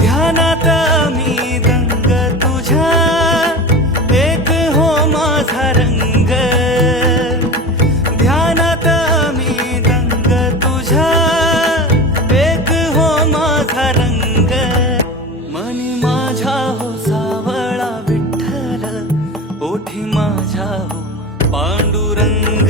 ध्यानात मी दंग तुझ्या, एक हो माझा रंग. ध्यानात मी दंग तुझ्या, एक हो माझा रंग. मनी माझ्या हो सावळा विठ्ठल, ओठी माझ्या हो पांडुरंग.